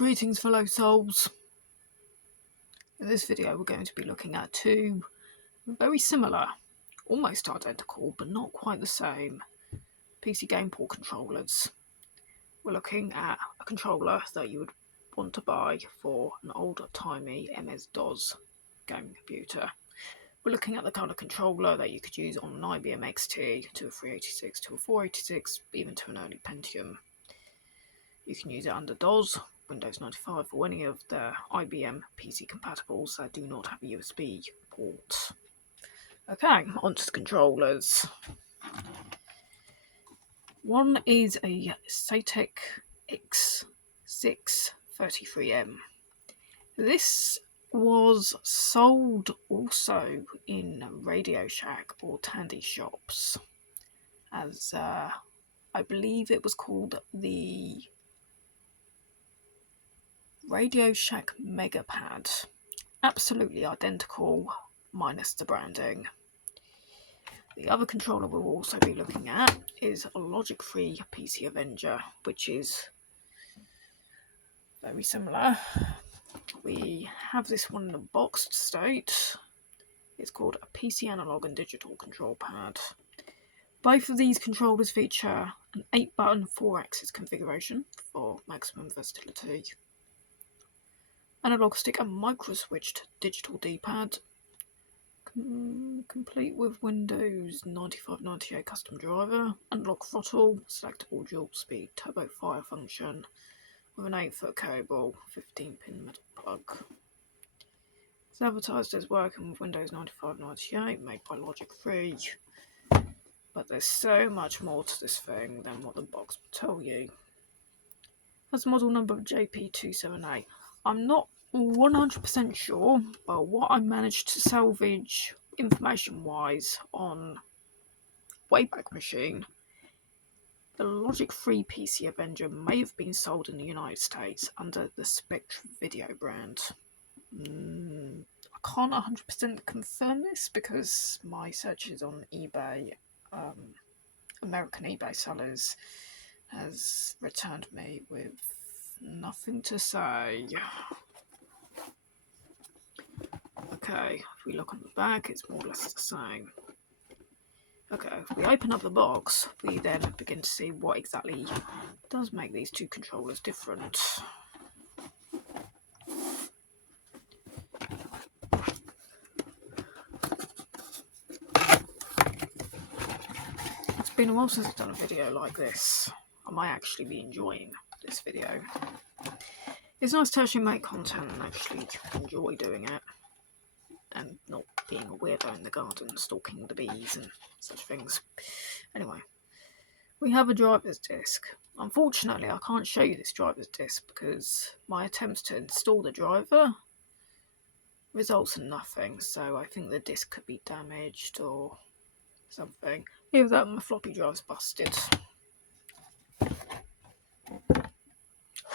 Greetings fellow souls. In this video we're going to be looking at two very similar, almost identical but not quite the same PC game port controllers. We're looking at a controller that you would want to buy for an old-timey MS-DOS gaming computer. We're looking at the kind of controller that you could use on an IBM XT, to a 386, to a 486, even to an early Pentium. You can use it under DOS, Windows 95, or any of the IBM PC compatibles that do not have a USB port. Okay, onto the controllers. One is a Saitek x6-33m. This was sold also in Radio Shack or Tandy shops as I believe it was called the Radio Shack Megapad. Absolutely identical, minus the branding. The other controller we'll also be looking at is a Logic3 PC Avenger, which is very similar. We have this one in a boxed state. It's called a PC analog and digital control pad. Both of these controllers feature an 8-button 4-axis configuration for maximum versatility. Analog stick and micro-switched digital D-pad, complete with Windows 95-98 custom driver, analog throttle, selectable dual-speed turbo fire function with an 8-foot cable, 15-pin metal plug. It's advertised as working with Windows 95-98, made by Logic3, but there's so much more to this thing than what the box will tell you. Has model number of JP278. I'm not 100% sure, but what I managed to salvage information-wise on Wayback Machine, the Logic3 PC Avenger may have been sold in the United States under the Spectrum Video brand. I can't 100% confirm this because my searches on eBay, American eBay sellers, has returned me with nothing to say. Okay, if we look on the back, it's more or less the same. Okay, if we open up the box, we then begin to see what exactly does make these two controllers different. It's been a while since I've done a video like this. I might actually be enjoying this video. It's nice to actually make content and actually enjoy doing it, and not being a weirdo in the garden stalking the bees and such things. Anyway, we have a driver's disc. Unfortunately, I can't show you this driver's disc because my attempts to install the driver results in nothing, so I think the disc could be damaged or something. Either that or my floppy drive's busted.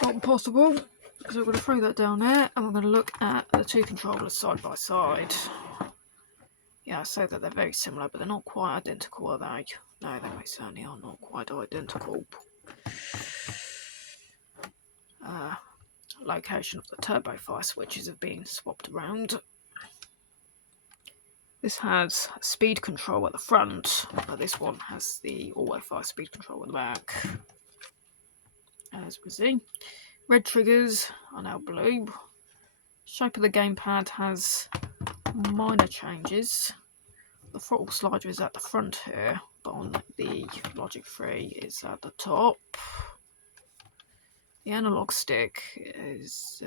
Not possible. So we're going to throw that down there and we're going to look at the two controllers side by side. Yeah, I say that they're very similar, but they're not quite identical, are they? No, they certainly are not quite identical. Location of the turbo fire switches have been swapped around. This has speed control at the front, but this one has the auto fire speed control at the back. As we see. Red triggers are now blue. Shape of the gamepad has minor changes. The throttle slider is at the front here, but on the Logic3 it's at the top. The analog stick is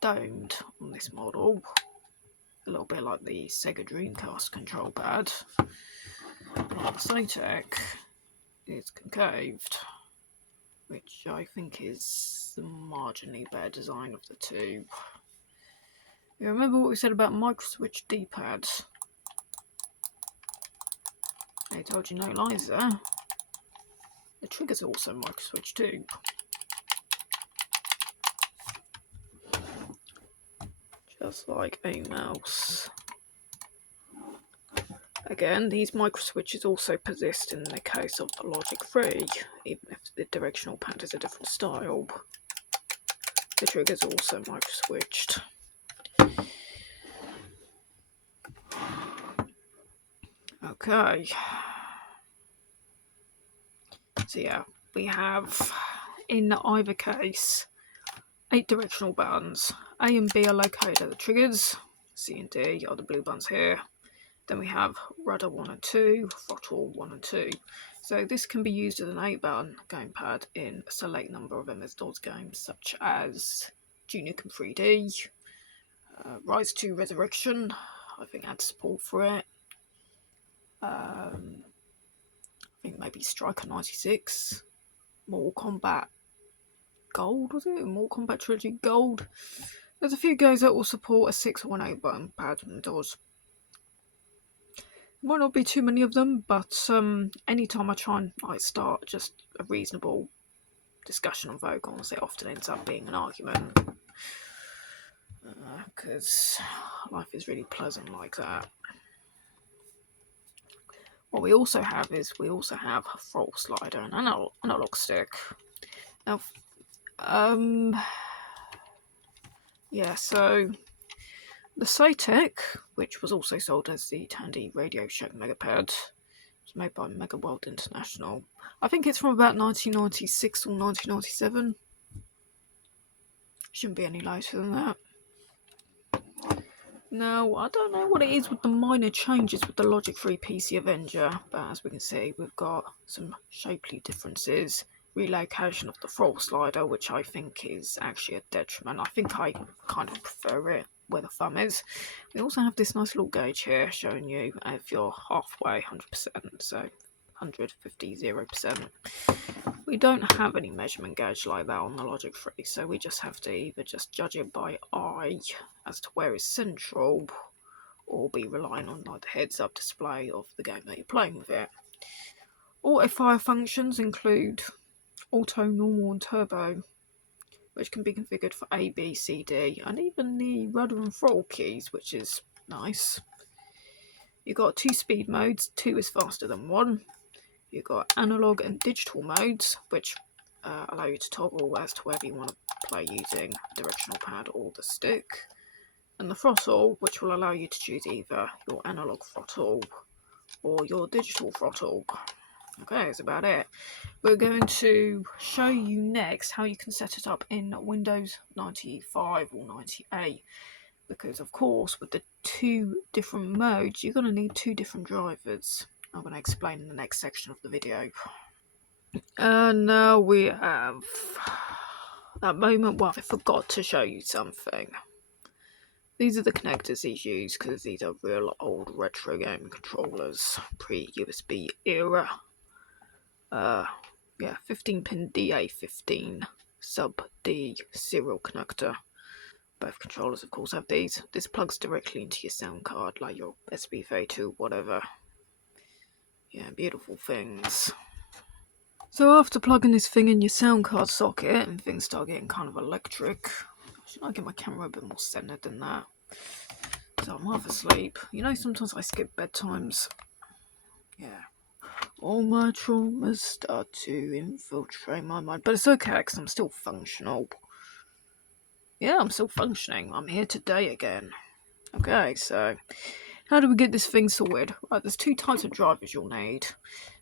domed on this model, a little bit like the Sega Dreamcast control pad. But on the Saitek, it's concaved, which I think is the marginally better design of the two. You remember what we said about micro-switch D-pads? I told you no lies there. The trigger's also micro-switch too. Just like a mouse. Again, these micro switches also persist in the case of the Logic3, even if the directional pad is a different style. The trigger is also micro switched. Okay. So yeah, we have, in either case, 8 directional buttons. A and B are located at the triggers. C and D are the blue buttons here. Then we have rudder 1 and 2, throttle 1 and 2. So this can be used as an 8-button gamepad in a select number of MS-DOS games, such as Nukem 3D, Rise to Resurrection, I think had support for it. I think maybe Striker 96, Mortal Kombat Gold, was it? Mortal Kombat Trilogy Gold. There's a few games that will support a 6 or an 8-button pad from DOS. Might not be too many of them, but anytime I try and start just a reasonable discussion on vocals, it often ends up being an argument. Because life is really pleasant like that. What we also have is a throttle slider and analog stick. Now, yeah, so the Saitek, which was also sold as the Tandy Radio Shack Megapad, was made by Megaworld International. I think it's from about 1996 or 1997. Shouldn't be any later than that. Now, I don't know what it is with the minor changes with the Logic3 PC Avenger, but as we can see, we've got some shapely differences. Relocation of the throttle slider, which I think is actually a detriment. I think I kind of prefer it where the thumb is. We also have this nice little gauge here showing you if you're halfway 100%, so 150, 0%. We don't have any measurement gauge like that on the Logic3, so we just have to either just judge it by eye as to where it's central, or be relying on like the heads-up display of the game that you're playing with it. Auto fire functions include auto, normal and turbo, which can be configured for A, B, C, D, and even the rudder and throttle keys, which is nice. You've got 2 speed modes, 2 is faster than 1. You've got analog and digital modes, which allow you to toggle as to whether you want to play using the directional pad or the stick. And the throttle, which will allow you to choose either your analog throttle or your digital throttle. Okay, that's about it. We're going to show you next how you can set it up in Windows 95 or 98. Because, of course, with the 2 different modes, you're going to need 2 different drivers. I'm going to explain in the next section of the video. And now we have that moment where I forgot to show you something. These are the connectors he's used because these are real old retro gaming controllers, pre-USB era. Yeah, 15-pin DA15 sub-D serial connector. Both controllers, of course, have these. This plugs directly into your sound card, like your SB32, whatever. Yeah, beautiful things. So after plugging this thing in your sound card socket and things start getting kind of electric, should I get my camera a bit more centered than that? So I'm half asleep. You know, sometimes I skip bedtimes. Yeah. All my traumas start to infiltrate my mind. But it's okay, because I'm still functional. Yeah, I'm still functioning. I'm here today again. Okay, so how do we get this thing sorted? Right, there's 2 types of drivers you'll need.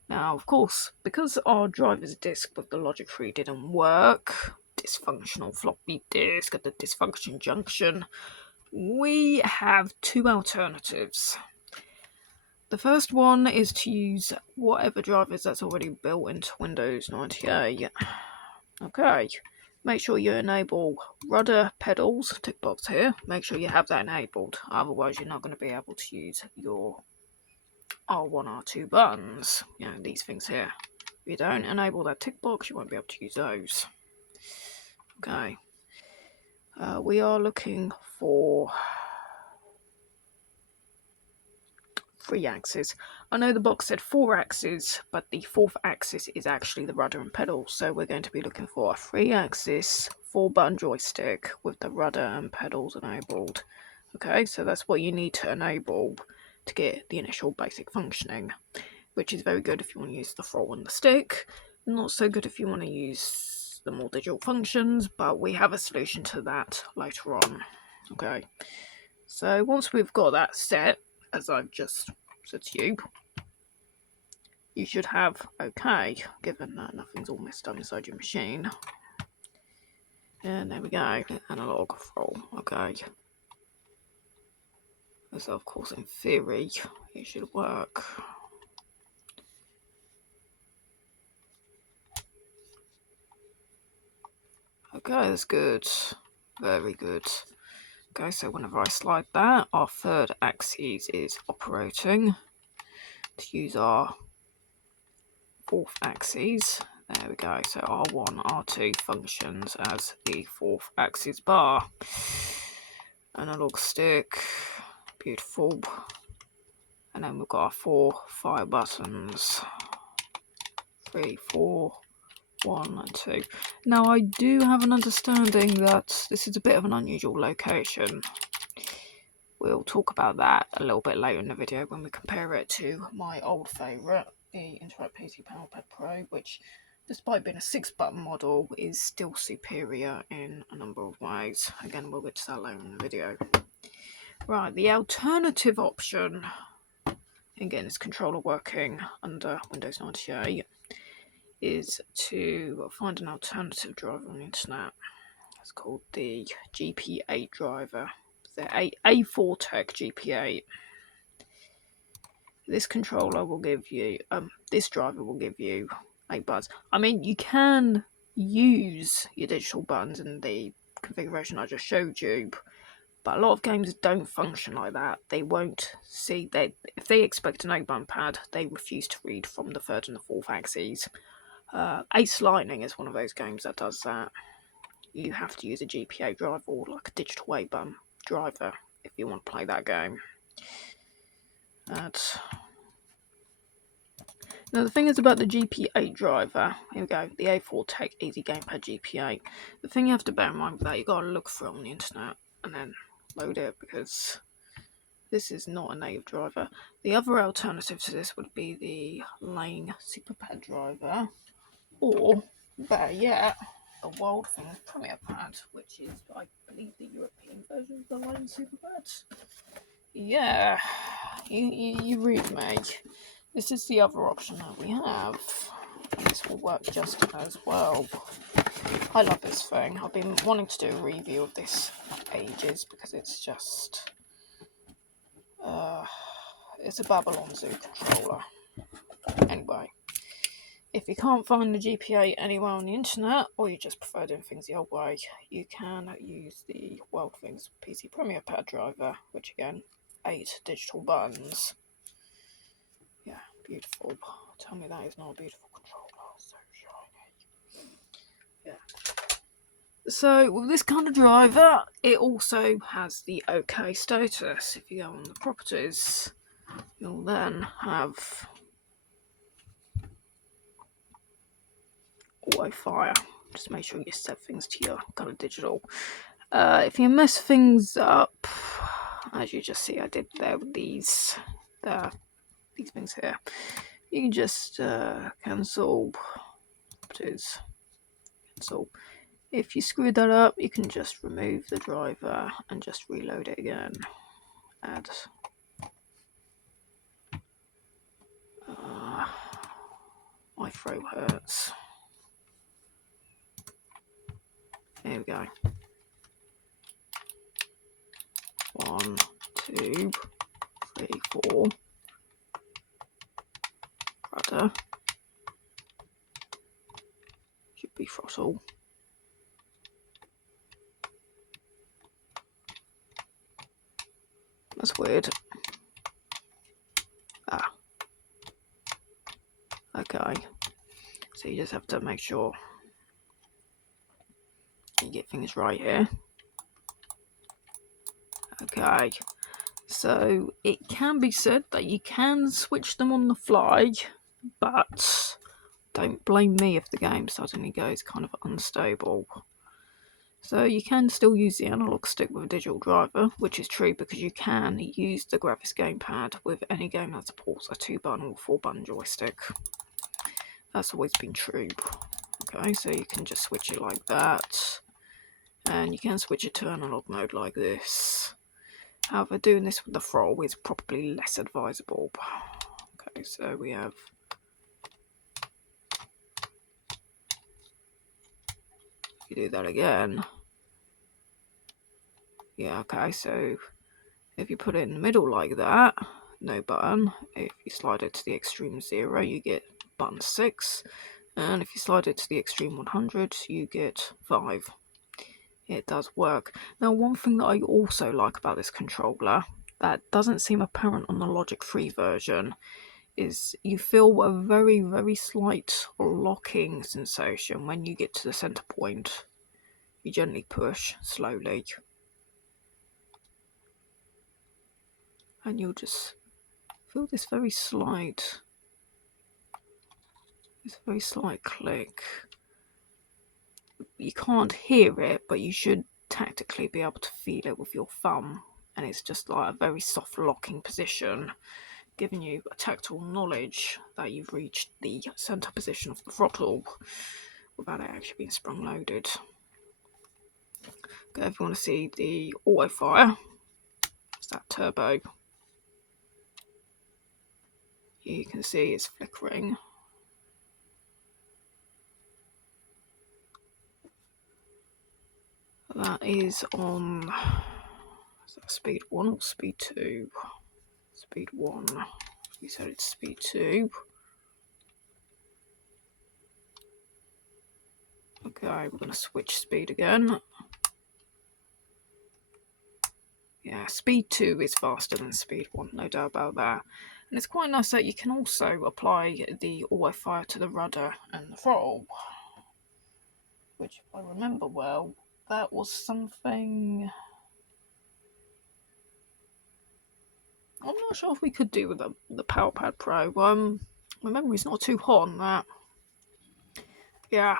Now, of course, because our driver's disk with the Logic3 didn't work, dysfunctional floppy disk at the dysfunction junction, we have 2 alternatives. The first one is to use whatever drivers that's already built into Windows 98. Okay, make sure you enable rudder pedals, tick box here, make sure you have that enabled, otherwise you're not going to be able to use your R1, R2 buttons, you know, these things here. If you don't enable that tick box, you won't be able to use those. Okay, we are looking for 3 axes. I know the box said 4 axes, but the 4th axis is actually the rudder and pedals, so we're going to be looking for a 3-axis 4-button joystick with the rudder and pedals enabled. Okay, so that's what you need to enable to get the initial basic functioning, which is very good if you want to use the throttle and the stick. Not so good if you want to use the more digital functions, but we have a solution to that later on. Okay, so once we've got that set, as I've just said to you, you should have OK, given that nothing's all messed up inside your machine. And there we go, analog throttle, OK. So of course in theory it should work. Okay, that's good. Very good. Okay, so whenever I slide that, our third axis is operating. To use our fourth axis, there we go. So R1, R2 functions as the fourth axis bar. Analog stick, beautiful. And then we've got our 4 fire buttons. 3, 4, 1 and 2. Now I do have an understanding that this is a bit of an unusual location. We'll talk about that a little bit later in the video when we compare it to my old favourite, the Untitled PC Makopad Pro, which despite being a 6-button model is still superior in a number of ways. Again, we'll get to that later in the video. Right, the alternative option in getting this controller working under Windows 98 is to find an alternative driver on the internet. It's called the GP8 driver, the A4Tech GP8. This controller will give you, this driver will give you 8 buttons. I mean, you can use your digital buttons in the configuration I just showed you, but a lot of games don't function like that. They won't see, if they expect an 8-button pad, they refuse to read from the third and the fourth axes. Ace Lightning is one of those games that does that. You have to use a GPA driver or like a digital 8-button driver if you want to play that game. Now the thing is about the GP8 driver, here we go, the A4Tech Easy Gamepad GP8. The thing you have to bear in mind with that, you got to look for it on the internet and then load it, because this is not a native driver. The other alternative to this would be the Lane Superpad driver, or better yet, the World Things Premier Pad, which is, I believe, the European version of the Lane Superpad. Yeah, you read me. This is the other option that we have. And this will work just as well. I love this thing. I've been wanting to do a review of this for ages because it's just... it's a Babylon Zoo controller. Anyway, if you can't find the GPA anywhere on the internet, or you just prefer doing things the old way, you can use the World Things PC Premier Pad driver, which again, 8 digital buttons. Yeah, beautiful. Tell me that is not a beautiful controller. So shiny. Yeah. So with this kind of driver, it also has the OK status. If you go on the properties, you'll then have auto fire. Just make sure you set things to your kind of digital. If you mess things up, as you just see I did there with these things here, you can just cancel. Cancel. If you screw that up, you can just remove the driver and just reload it again. Add. My throat hurts. There we go. 1, 2, 3, 4. Rudder. Should be throttle. That's weird. Okay. So you just have to make sure you get things right here. Okay. So it can be said that you can switch them on the fly, but don't blame me if the game suddenly goes kind of unstable. So you can still use the analog stick with a digital driver, which is true because you can use the graphics gamepad with any game that supports a 2-button or 4-button joystick. That's always been true. Okay, so you can just switch it like that, and you can switch it to analog mode like this. However, doing this with the throttle is probably less advisable. Okay, so we have... If you do that again... Yeah, okay, so if you put it in the middle like that, no button. If you slide it to the extreme 0, you get button 6. And if you slide it to the extreme 100, you get 5. It does work. Now, one thing that I also like about this controller that doesn't seem apparent on the Logic 3 version is you feel a very, very slight locking sensation when you get to the center point. You gently push slowly, and you'll just feel this very slight click. You can't hear it, but you should tactically be able to feel it with your thumb, and it's just like a very soft locking position, giving you a tactile knowledge that you've reached the center position of the throttle without it actually being sprung loaded. Okay, if you want to see the auto fire, it's that turbo. You can see it's flickering. That is on speed 1 or speed 2? Speed 1. We said it's speed 2. Okay, we're going to switch speed again. Yeah, speed 2 is faster than speed 1, no doubt about that. And it's quite nice that you can also apply the auto fire to the rudder and the throttle, which, if I remember well, that was something I'm not sure if we could do with the PowerPad Pro. My memory's not too hot on that. Yeah.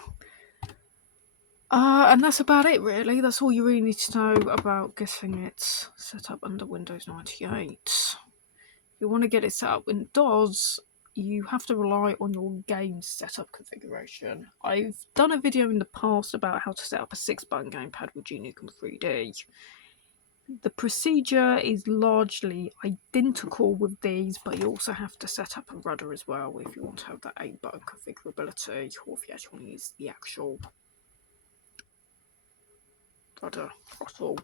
And that's about it, really. That's all you really need to know about getting it set up under Windows 98. If you want to get it set up in DOS, you have to rely on your game setup configuration. I've done a video in the past about how to set up a 6-button gamepad with Nukem 3D. The procedure is largely identical with these, but you also have to set up a rudder as well if you want to have that 8-button configurability, or if you actually want to use the actual rudder throttle.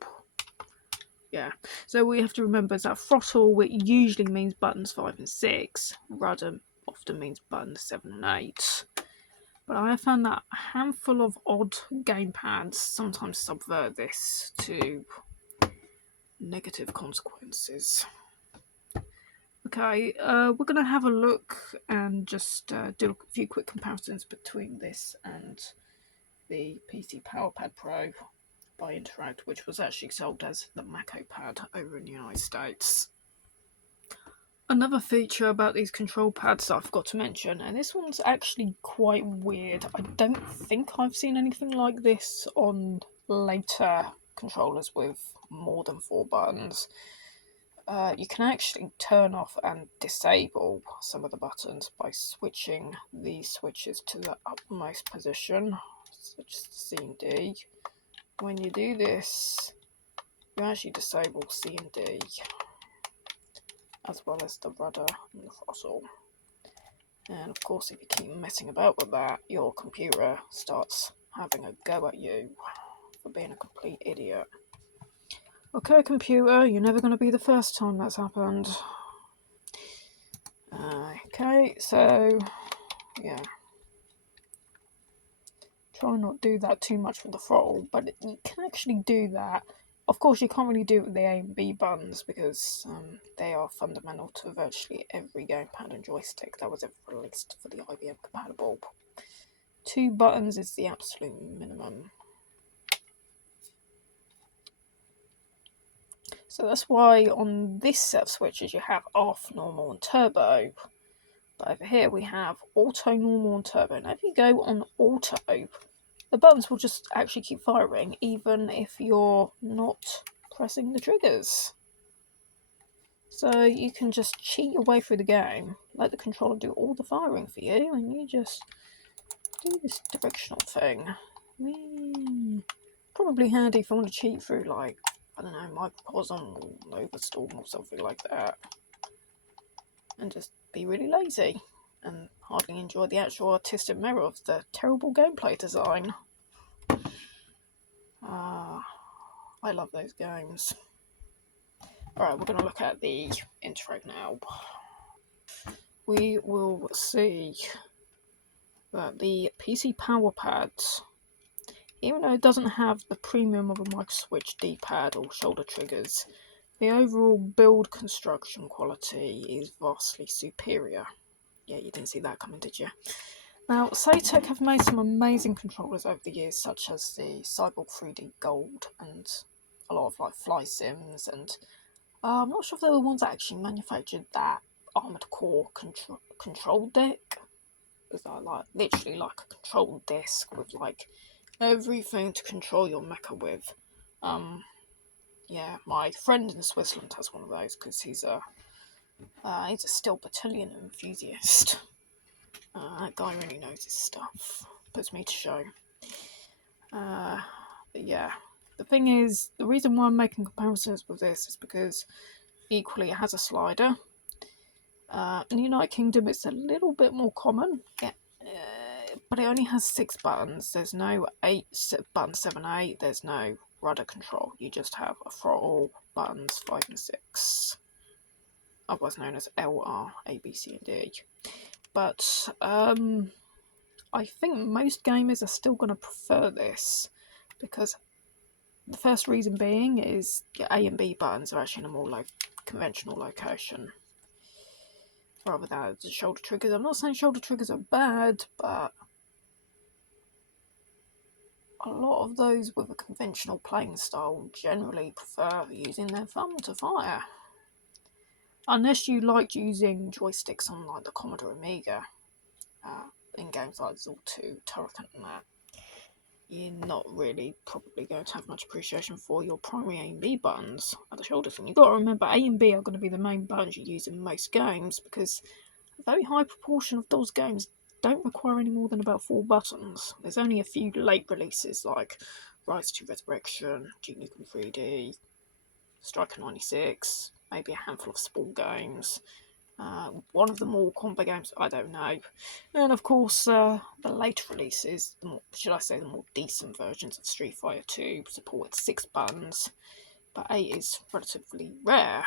Yeah, so what you have to remember is that throttle, it usually means buttons 5 and 6. Rudder often means buttons 7 and 8. But I have found that a handful of odd gamepads sometimes subvert this to negative consequences. Okay, we're going to have a look and just do a few quick comparisons between this and the PC PowerPad Pro by Interact, which was actually sold as the makopad over in the United States. Another feature about these control pads that I forgot to mention, and this one's actually quite weird. I don't think I've seen anything like this on later controllers with more than 4 buttons. You can actually turn off and disable some of the buttons by switching these switches to the uppermost position, such as C and D. When you do this, you actually disable C and D, as well as the rudder and the throttle. And of course, if you keep messing about with that, your computer starts having a go at you for being a complete idiot. Okay, computer, you're never going to be the first time that's happened. Okay, so, yeah. Try not to do that too much with the throttle, but you can actually do that. Of course, you can't really do it with the A and B buttons because they are fundamental to virtually every gamepad and joystick that was ever released for the IBM compatible. 2 buttons is the absolute minimum. So that's why on this set of switches you have off, normal and turbo. But over here we have auto, normal and turbo. Now if you go on auto, the buttons will just actually keep firing even if you're not pressing the triggers. So you can just cheat your way through the game, let the controller do all the firing for you, and you just do this directional thing. Probably handy if you want to cheat through, like, I don't know, microcosm or overstorm or something like that. And just be really lazy and hardly enjoy the actual artistic merit of the terrible gameplay design. I love those games. Alright, we're going to look at the intro now. We will see that the PC power pads, even though it doesn't have the premium of a micro-switch D-pad or shoulder triggers, the overall build construction quality is vastly superior. Yeah, you didn't see that coming, did you? Now, Saitek have made some amazing controllers over the years, such as the Cyborg 3D Gold and a lot of like Fly Sims, and I'm not sure if they were the ones that actually manufactured that Armored Core control deck. It's like literally like a control disc with like everything to control your mecha with. Yeah, my friend in Switzerland has one of those because he's a Steel Battalion enthusiast. That guy really knows his stuff. Puts me to shame. But yeah, the thing is, the reason why I'm making comparisons with this is because equally it has a slider. In the United Kingdom, it's a little bit more common. Yeah. But it only has 6 buttons. There's no 8 button 7, 8. There's no rudder control. You just have a throttle, buttons 5 and 6, otherwise known as L, R, A, B, C, and D. But I think most gamers are still going to prefer this because the first reason being is your A and B buttons are actually in a more conventional location, rather than the shoulder triggers. I'm not saying shoulder triggers are bad, but a lot of those with a conventional playing style generally prefer using their thumb to fire. Unless you liked using joysticks on like the Commodore Amiga in games like Zork 2, Turrican and that, you're not really probably going to have much appreciation for your primary A and B buttons at the shoulder thing. You've got to remember A and B are going to be the main buttons you use in most games because a very high proportion of those games don't require any more than about 4 buttons. There's only a few late releases like Rise to Resurrection, Duke Nukem 3D, Striker 96, maybe a handful of small games. One of the more combo games, I don't know. And of course, the later releases, the more decent versions of Street Fighter 2 support 6 buttons, but 8 is relatively rare.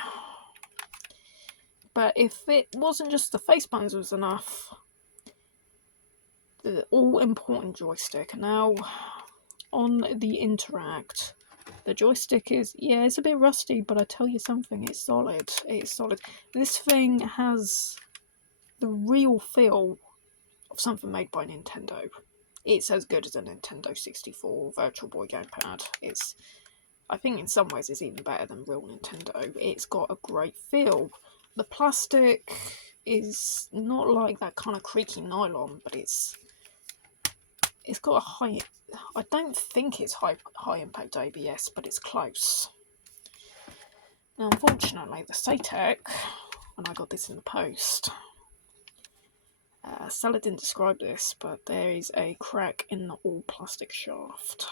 But if it wasn't just the face buttons was enough, the all-important joystick. Now, on the Interact, the joystick is, yeah, it's a bit rusty, but I tell you something, it's solid. It's solid. This thing has the real feel of something made by Nintendo. It's as good as a Nintendo 64 Virtual Boy gamepad. I think in some ways it's even better than real Nintendo. It's got a great feel. The plastic is not like that kind of creaky nylon, but it's got a high... I don't think it's high impact ABS, but it's close. Now, unfortunately, the Saitek, when I got this in the post, seller didn't describe this, but there is a crack in the all-plastic shaft.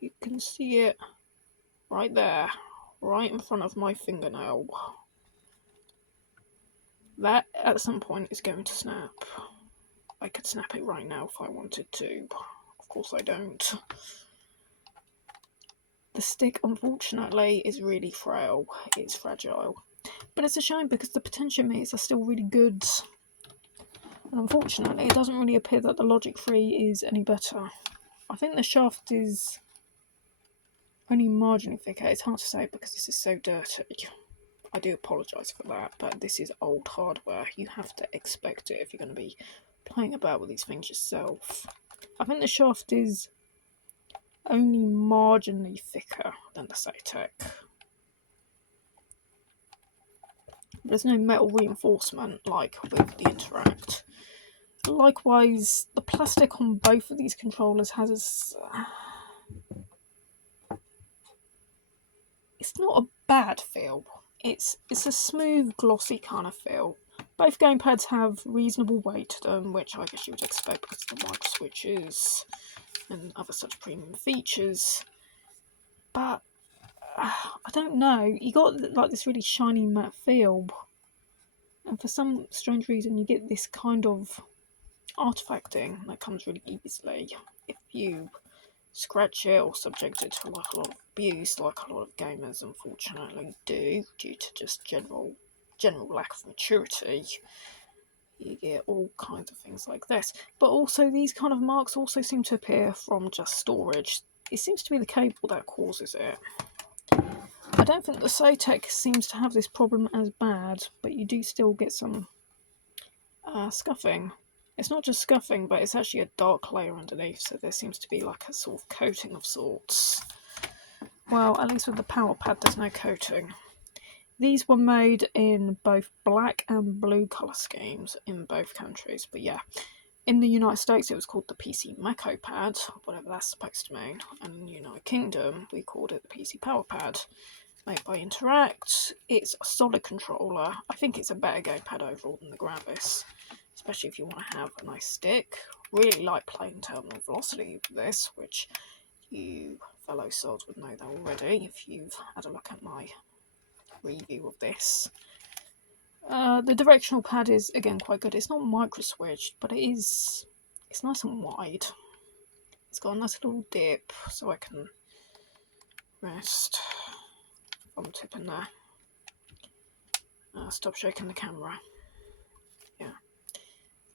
You can see it right there, right in front of my fingernail. That, at some point, is going to snap. I could snap it right now if I wanted to. Of course I don't. The stick, unfortunately, is really frail. It's fragile. But it's a shame because the potentiometers are still really good. And unfortunately, it doesn't really appear that the Logic 3 is any better. I think the shaft is only marginally thicker. It's hard to say because this is so dirty. I do apologise for that, but this is old hardware. You have to expect it if you're going to be playing about with these things yourself. I think the shaft is only marginally thicker than the Saitek. There's no metal reinforcement like with the Interact. Likewise, the plastic on both of these controllers has... it's not a bad feel. It's a smooth, glossy kind of feel. Both gamepads have reasonable weight to them, which I guess you would expect because of the micro switches and other such premium features. But I don't know. You got like this really shiny matte feel, and for some strange reason, you get this kind of artifacting that comes really easily if you scratch it or subject it to like a lot of abuse, like a lot of gamers unfortunately do, due to just general lack of maturity. You get all kinds of things like this. But also these kind of marks also seem to appear from just storage. It seems to be the cable that causes it. I don't think the Saitek seems to have this problem as bad, but you do still get some scuffing. It's not just scuffing, but it's actually a dark layer underneath, so there seems to be like a sort of coating of sorts. Well, at least with the power pad there's no coating. These were made in both black and blue colour schemes in both countries, but yeah. In the United States it was called the PC makopad, whatever that's supposed to mean, and in the United Kingdom we called it the PC power pad. Made by Interact. It's a solid controller. I think it's a better gamepad overall than the Gravis, especially if you want to have a nice stick. Really like playing terminal velocity with this, which you fellow sods would know that already if you've had a look at my review of this. The directional pad is again quite good. It's not micro switched, but it's nice and wide. It's got a nice little dip so I can rest. I'm tipping there. Stop shaking the camera. Yeah.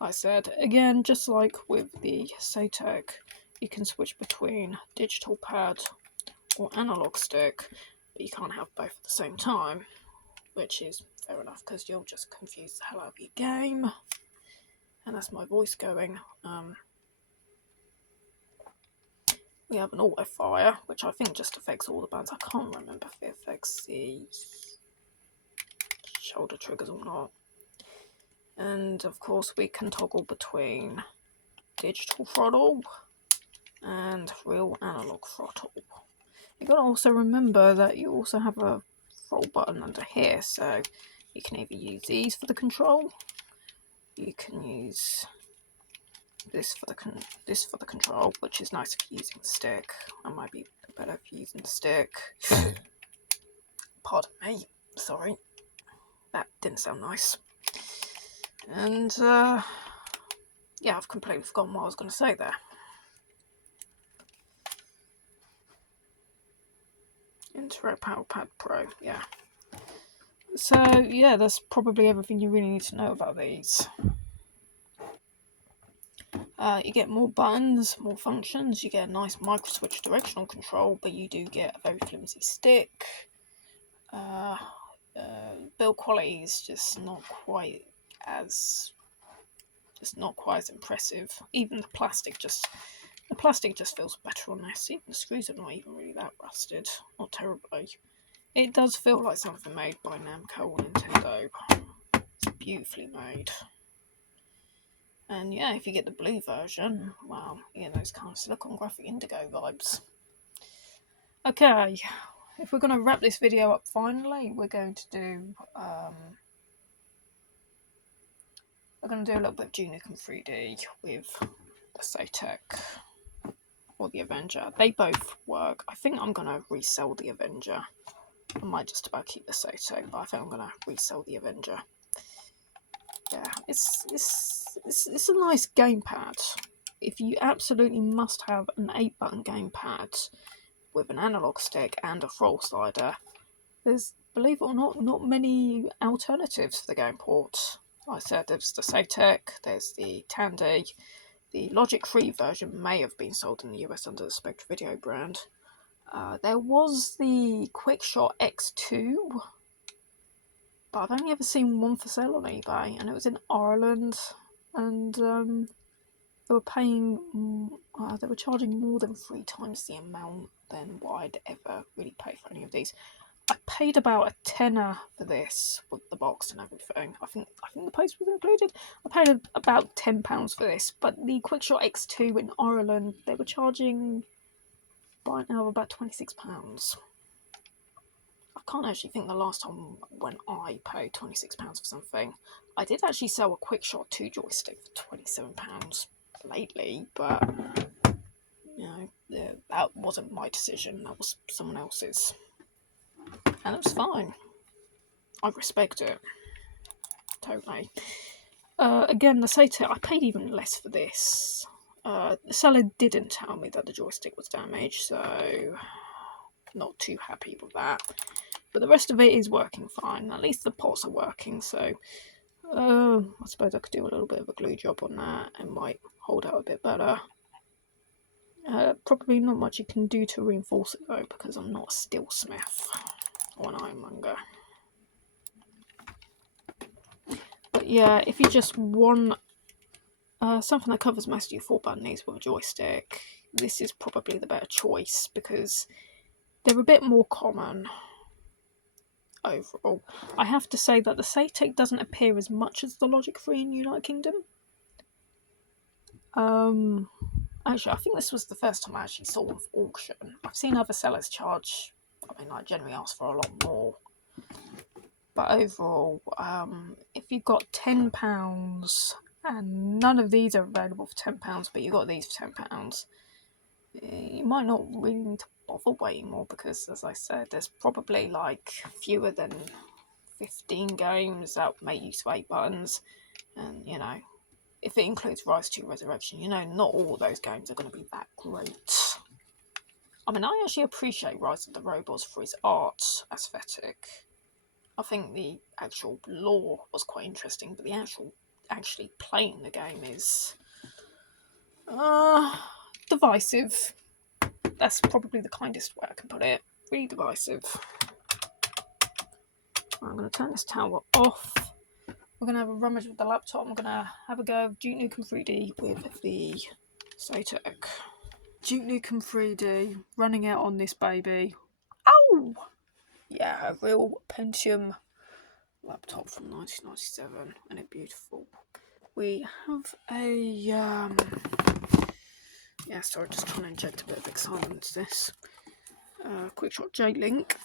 Like I said, again, just like with the Saitek, you can switch between digital pad or analog stick, but you can't have both at the same time, which is fair enough because you'll just confuse the hell out of your game. And that's my voice going. We have an auto fire, which I think just affects all the buttons. I can't remember if it affects the shoulder triggers or not. And of course we can toggle between digital throttle and real analog throttle. You've got to also remember that you also have a throttle button under here, so you can either use these for the control, you can use this for the control, which is nice if you're using the stick. That might be better if you're using the stick. Pardon me, sorry, that didn't sound nice. And yeah, I've completely forgotten what I was going to say there. Interact Power Pad Pro, yeah. So yeah, that's probably everything you really need to know about these. You get more buttons, more functions, you get a nice micro switch directional control, but you do get a very flimsy stick. Build quality is just not quite as impressive. Even the plastic just feels better on this. Even the screws are not even really that rusted, not terribly. It does feel like something made by Namco or Nintendo. It's beautifully made. And yeah, if you get the blue version, wow, you get those kind of Silicon Graphic Indigo vibes. Okay, if we're going to wrap this video up finally, we're going to do a little bit of Nukem 3D with the Saitek or the Avenger. They both work. I think I'm going to resell the Avenger. I might just about keep the Saitek, but I think I'm going to resell the Avenger. Yeah, it's a nice gamepad. If you absolutely must have an 8-button gamepad with an analog stick and a throttle slider, there's, believe it or not many alternatives for the game port. Like I said, there's the Saitek, there's the Tandy. The Logic3 version may have been sold in the US under the Spectre Video brand. There was the Quickshot X2, but I've only ever seen one for sale on eBay, and it was in Ireland, and they were charging more than 3 times the amount than what I'd ever really pay for any of these. I paid about a tenner for this with the box and everything. I think the post was included. I paid about £10 for this, but the Quickshot X2 in Ireland, they were charging right now about £26. I can't actually think the last time when I paid £26 for something. I did actually sell a Quickshot 2 joystick for £27 lately, but you know, that wasn't my decision. That was someone else's. And it was fine. I respect it. Totally. Again, the Saitek, I paid even less for this. The seller didn't tell me that the joystick was damaged, so not too happy with that. But the rest of it is working fine. At least the pots are working, so I suppose I could do a little bit of a glue job on that and might hold out a bit better. Probably not much you can do to reinforce it though, because I'm not a steelsmith or an ironmonger. But yeah, if you just want something that covers most of your 4-button needs with a joystick, this is probably the better choice because they're a bit more common overall. I have to say that the Saitek doesn't appear as much as the Logic3 in United Kingdom. Actually, I think this was the first time I actually saw one for auction. I've seen other sellers charge, I generally ask for a lot more. But overall, if you've got £10, and none of these are available for £10, but you got these for £10, you might not really need to bother waiting more because, as I said, there's probably like fewer than 15 games that make use of 8 buttons, and you know, if it includes Rise 2 Resurrection, you know, not all those games are going to be that great. I mean, I actually appreciate Rise of the Robots for its art aesthetic. I think the actual lore was quite interesting, but the actually playing the game is divisive. That's probably the kindest way I can put it. Really divisive. I'm going to turn this tower off. We're going to have a rummage with the laptop. I'm going to have a go of Duke Nukem 3D with the Saitek. Duke Nukem 3D, running it on this baby. Ow! Yeah, a real Pentium laptop from 1997, and it's beautiful. We have a yeah, sorry, just trying to inject a bit of excitement into this. Quickshot J-Link.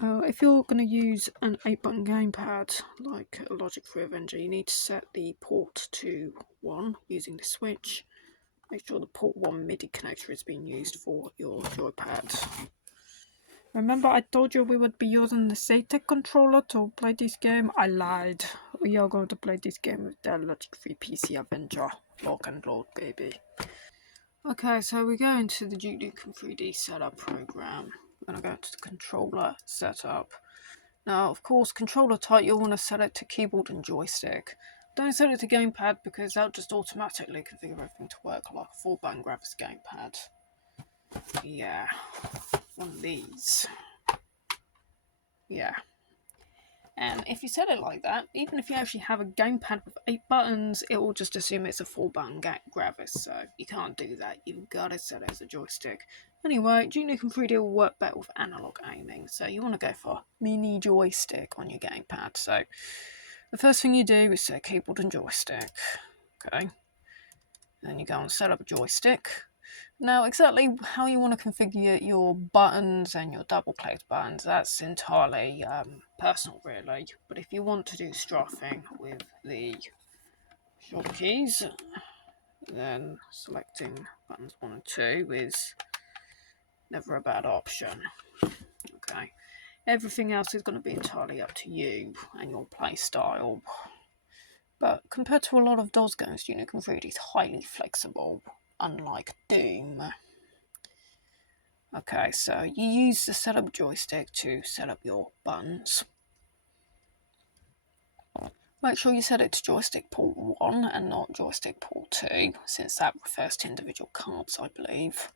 If you're going to use an 8-button gamepad like a Logic3 Avenger, you need to set the port to 1 using the switch. Make sure the port 1 MIDI connector is being used for your joypad. Remember I told you we would be using the Saitek controller to play this game? I lied. We are going to play this game with the Logic3 PC Avenger. Lock and load, baby. Okay, so we go into the Duke Nukem 3D setup program. We're going to go to the controller setup. Now, of course, controller type, you'll want to set it to keyboard and joystick. Don't set it to gamepad because that'll just automatically configure everything to work like a 4-button graphics gamepad. Yeah, one of these. Yeah. And if you set it like that, even if you actually have a gamepad with 8 buttons, it will just assume it's a 4-button graphics, so you can't do that. You've got to set it as a joystick. Anyway, Duke Nukem 3D will work better with analog aiming, so you want to go for mini joystick on your gamepad. So the first thing you do is set keyboard and joystick. Okay. Then you go and set up a joystick. Now, exactly how you want to configure your buttons and your double-clicked buttons, that's entirely personal, really. But if you want to do strafing with the short keys, then selecting buttons 1 and 2 is never a bad option. Okay. Everything else is going to be entirely up to you and your play style. But compared to a lot of DOS games, Duke Nukem 3D is highly flexible, unlike Doom. Okay, so you use the setup joystick to set up your buttons. Make sure you set it to joystick port 1 and not joystick port 2, since that refers to individual cards, I believe.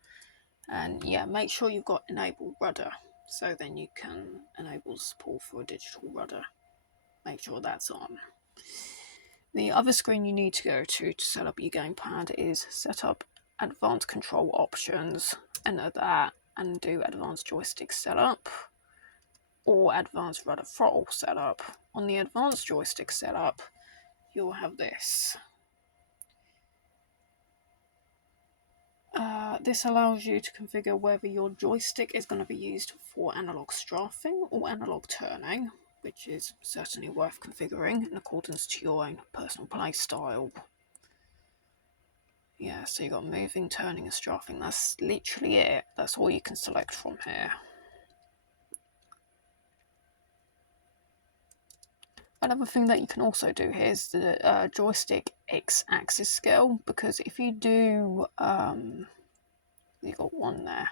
And yeah, make sure you've got enable rudder, so then you can enable support for a digital rudder. Make sure that's on. The other screen you need to go to set up your gamepad is set up advanced control options. Enter that, and do advanced joystick setup or advanced rudder throttle setup. On the advanced joystick setup, you'll have this. This allows you to configure whether your joystick is going to be used for analog strafing or analog turning, which is certainly worth configuring in accordance to your own personal play style. Yeah, so you've got moving, turning and strafing. That's literally it. That's all you can select from here. Another thing that you can also do here is the joystick x-axis scale, because if you do, you got one there.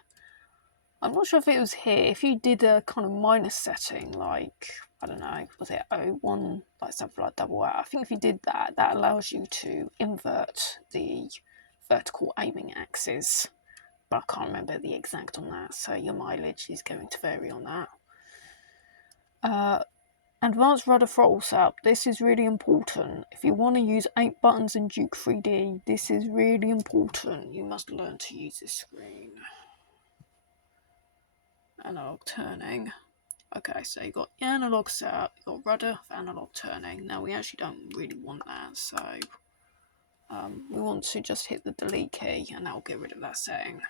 I'm not sure if it was here. If you did a kind of minus setting, like, I don't know, was it 01, like something like double out? I think if you did that, that allows you to invert the vertical aiming axis. But I can't remember the exact on that, so your mileage is going to vary on that. Advanced rudder throttle setup. This is really important. If you want to use 8 buttons in Duke 3D, this is really important. You must learn to use this screen. Analog turning. Okay, so you've got your analog setup, you've got rudder for analog turning. Now we actually don't really want that, so we want to just hit the delete key and that will get rid of that setting.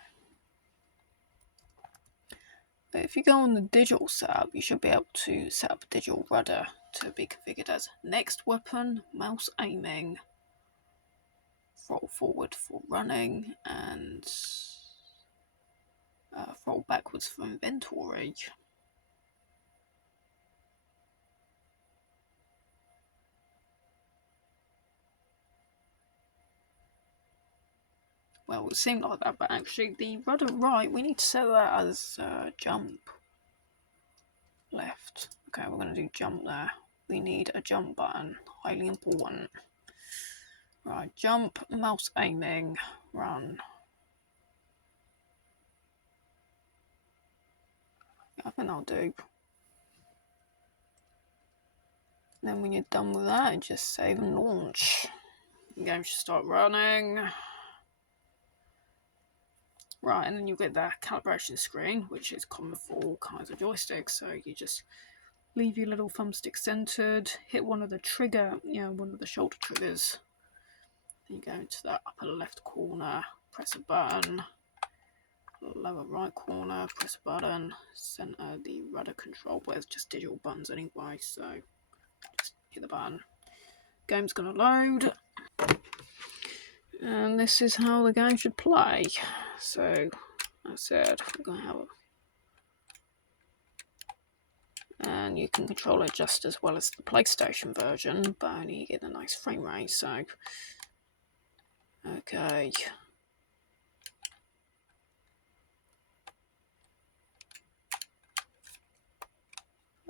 But if you go on the digital setup, you should be able to set up a digital rudder to be configured as next weapon, mouse aiming, throttle forward for running, and throttle backwards for inventory. Well, it seemed like that, but actually the rudder right, we need to set that as jump. Left. Okay, we're going to do jump there. We need a jump button, highly important. Right, jump, mouse aiming, run. Yeah, I think that'll do. Then when you're done with that, just save and launch. The game should start running. Right, and then you get that calibration screen, which is common for all kinds of joysticks. So you just leave your little thumbstick centered, hit one of the trigger, one of the shoulder triggers. Then you go into the upper left corner, press a button. Lower right corner, press a button, center the rudder control, but it's just digital buttons anyway, so just hit the button. Game's gonna load. And this is how the game should play. So, I said, we're going to have and you can control it just as well as the PlayStation version, but only you get a nice frame rate, so, okay.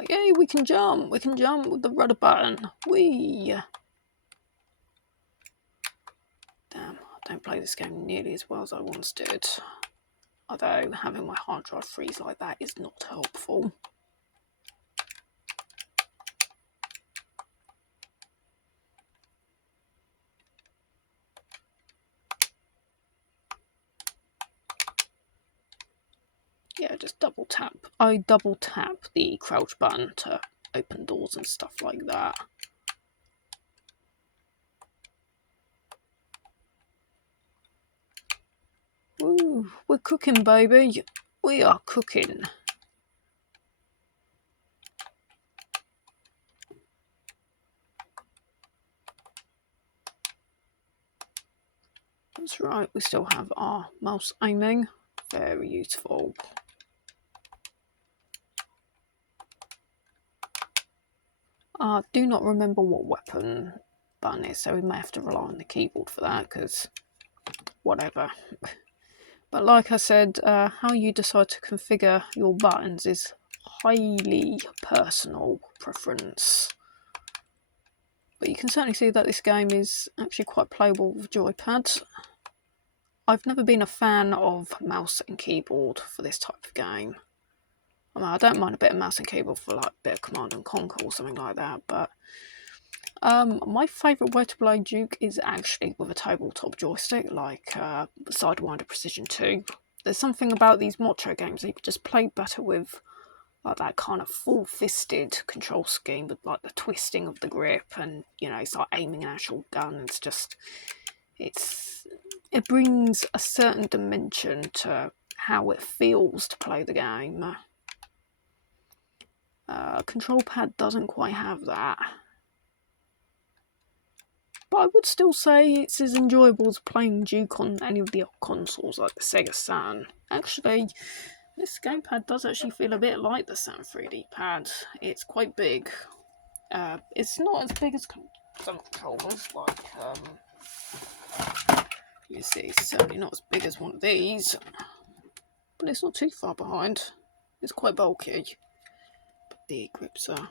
Yay, we can jump with the rudder button, whee! Damn, I don't play this game nearly as well as I once did. Although having my hard drive freeze like that is not helpful. Yeah, just double tap. I double tap the crouch button to open doors and stuff like that. Ooh, we're cooking, baby. We are cooking. That's right, we still have our mouse aiming. Very useful. I do not remember what weapon button is, so we may have to rely on the keyboard for that, because whatever. But like I said, how you decide to configure your buttons is highly personal preference. But you can certainly see that this game is actually quite playable with joypads. I've never been a fan of mouse and keyboard for this type of game. I mean, I don't mind a bit of mouse and keyboard for like a bit of Command and Conquer or something like that, but my favourite way to play Duke is actually with a tabletop joystick, like Sidewinder Precision 2. there's something about these macho games you just play better with, like that kind of full-fisted control scheme with like the twisting of the grip, and you know, it's like aiming an actual gun. It's just, it brings a certain dimension to how it feels to play the game. Control pad doesn't quite have that, but I would still say it's as enjoyable as playing Duke on any of the old consoles like the Sega Saturn. Actually, this gamepad does actually feel a bit like the Saturn 3D pad. It's quite big. It's not as big as some controllers, like, you see, it's certainly not as big as one of these, but it's not too far behind. It's quite bulky, but the grips are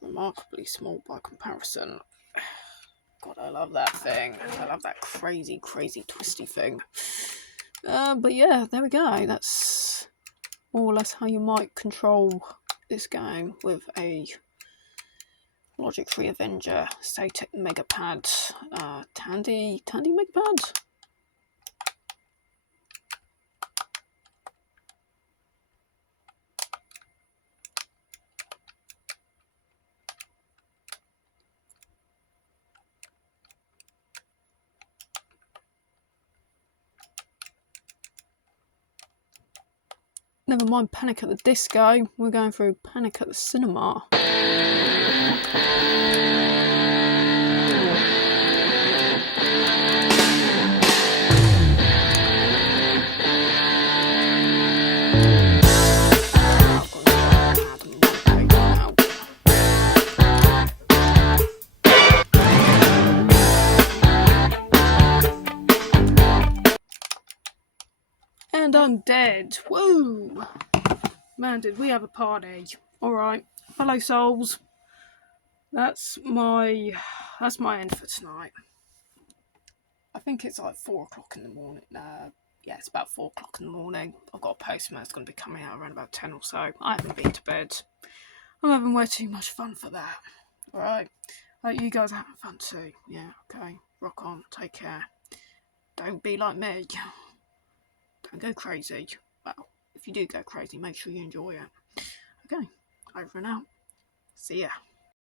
remarkably small by comparison. God, I love that thing. I love that crazy, crazy twisty thing. But yeah, there we go. That's more or less how you might control this game with a Logic 3 Avenger, Saitek Megapad, Tandy Megapad. Never mind Panic at the Disco, we're going through Panic at the Cinema. And I'm dead. Woo! Man, did we have a party. Alright, hello souls. That's my end for tonight. I think it's like 4 o'clock in the morning. Yeah, it's about 4 o'clock in the morning. I've got a postman that's going to be coming out around about 10 or so. I haven't been to bed. I'm having way too much fun for that. Alright, hope you guys are having fun too. Yeah, okay. Rock on, take care. Don't be like me. Don't go crazy. Well, if you do go crazy, make sure you enjoy it. Okay, over and out. See ya.